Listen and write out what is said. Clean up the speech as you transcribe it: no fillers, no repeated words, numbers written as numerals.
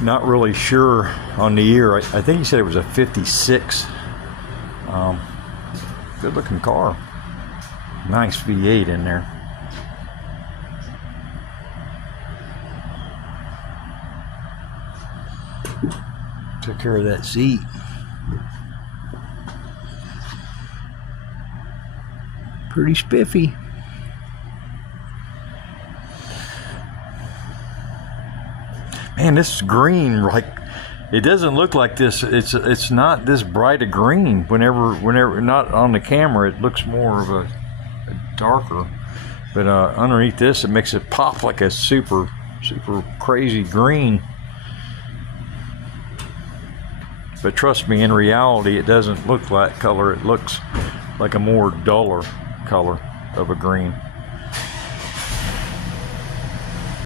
Not really sure on the year. I think he said it was a 56. Good looking car. Nice V8 in there. Took care of that seat. Pretty spiffy. Man, this green, like, it doesn't look like this. It's not this bright a green. Whenever not on the camera, it looks more of a darker. But underneath this, it makes it pop like a super crazy green. But trust me, in reality, it doesn't look like color. It looks like a more duller color of a green.